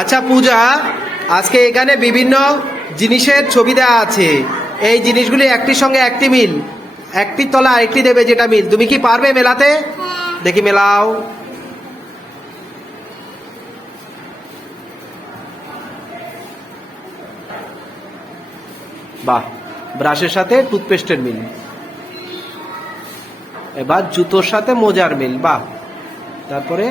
আচ্ছা পূজা আজকে এখানে বিভিন্ন জিনিসের ছবি দেওয়া আছে। এই জিনিসগুলি একটির সঙ্গে একটি মিল। একটির তলা আরেকটি দেবে যেটা মিল। তুমি কি পারবে মেলাতে? দেখি মেলাও। বাহ ব্রাশের সাথে টুথপেস্টের মিল। এবার জুতোর সাথে মোজার মিল। বাহ তারপরে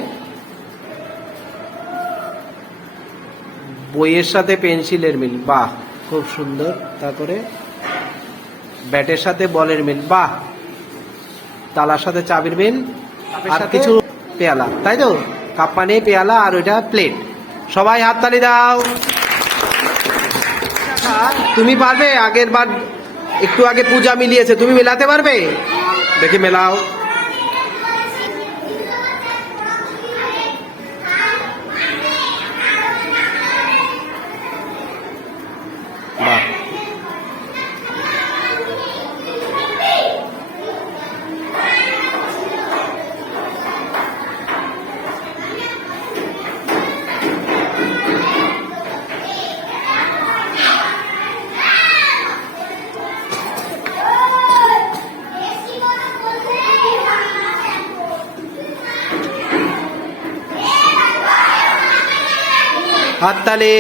বইয়ের সাথে পেন্সিলের মিল বাহ খুব সুন্দর। তারপরে ব্যাটের সাথে বলের মিল বাহ তালার সাথে চাবির মিল আর কিছু পেয়ালা তাই তো? কাপ মানে পেয়ালা আর ওইটা প্লেট। সবাই হাততালি দাও। তুমি পারবে? আগের বার একটু আগে পূজা মিলিয়েছে তুমি মেলাতে পারবে? দেখি মেলাও। হাততালি।